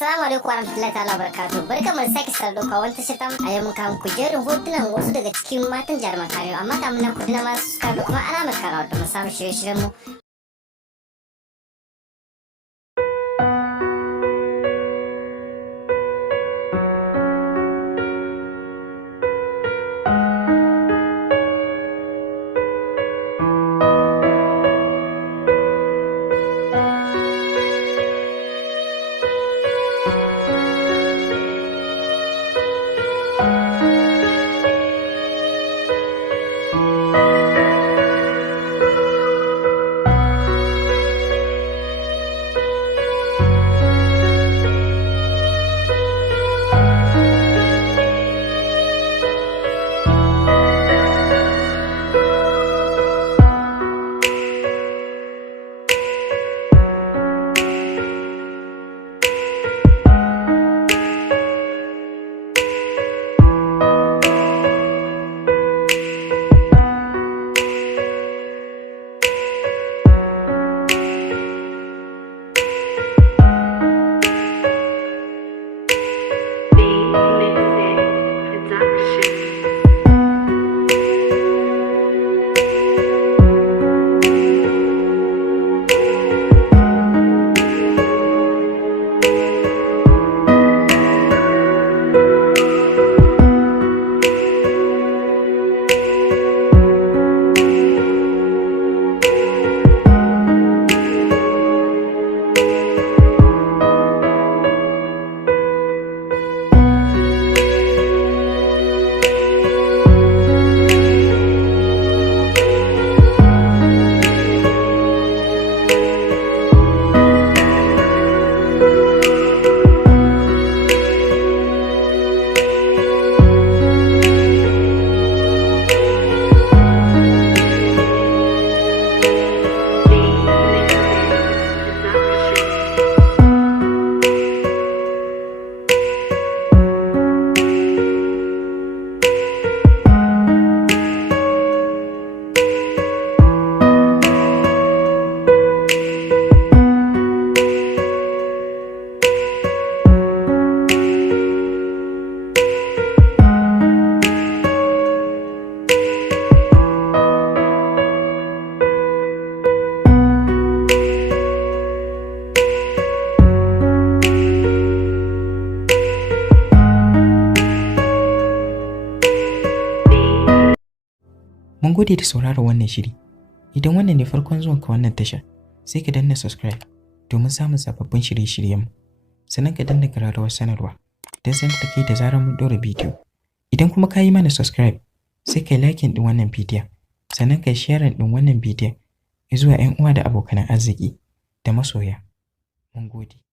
Assalamu alaikum warahmatullahi ta'ala barakatuh. Barkamu da sake saduwa wani tashar tamu a yau mun kawo muku jerin hotunan wasu daga cikin matan jaruman Kanewood, amma kamun nan ku dina masu subscribe da kuma alamar karawa da mu samu shirye-shiryen mu. Mun gode da sauraron wannan shiri. Idan wannan ne farkon zuwanka wannan tasha, sai ka danna subscribe domin samun sababbin shirye-shiryenmu. Sannan ka danna ƙararrawar sanarwa don sanar da kai da zarar mun ɗora bidiyo. Idan kuma ka yi mana subscribe, sai ka yi liking ɗin wannan bidiyon. Sannan ka yi sharing ɗin wannan bidiyon zuwa 'yan uwa da abokan arziki da masoya. Mun gode.